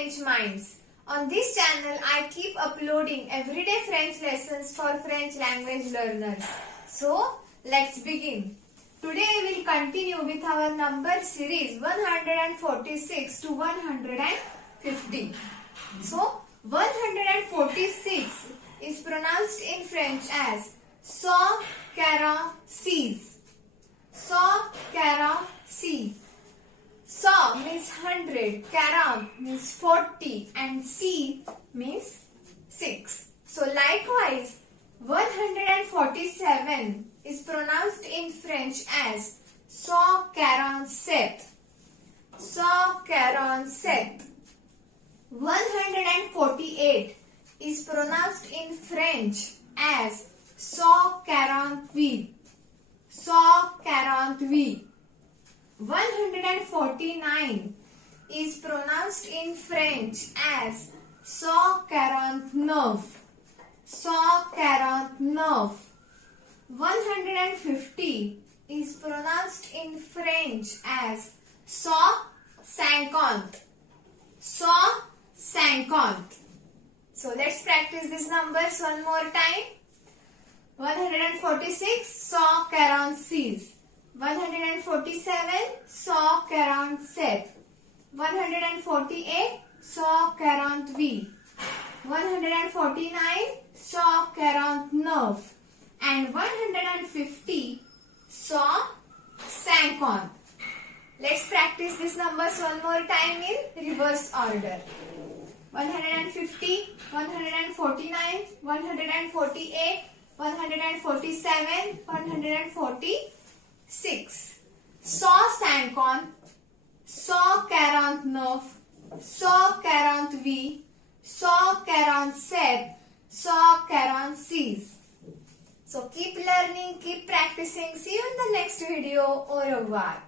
French minds. On this channel, I keep uploading everyday French lessons for French language learners. So, let's begin. Today we will continue with our number series 146 to 150. So, 146 is pronounced in French as sawnt-karownt. Sawnt-karownt. Saw means 100, quarante means 40 and sept means 6. So likewise, 147 is pronounced in French as sawnt-karownt-sept. Sawnt-karownt-sept. 148 is pronounced in French as sawnt-karownt-huit. Sawnt-karownt-huit. 149 is pronounced in French as sawnt-karownt-neuf. Sawnt-karownt-neuf. 150 is pronounced in French as sawnt-sankownt. Sawnt-sankownt. So let's practice these numbers one more time. 146 sawnt-karownt-six. 147 sawnt-karownt-sept. 148 sawnt-karownt-huit. 149 sawnt-karownt-neuf. And 150 sawnt-sankownt. Let's practice these numbers one more time in reverse order. 150, 149, 148, 147, 146. Sawnt-sankownt, sawnt-karownt-neuf, sawnt-karownt-huit, sawnt-karownt-sept, sawnt-karownt-six. So keep learning, keep practicing. See you in the next video. Au revoir.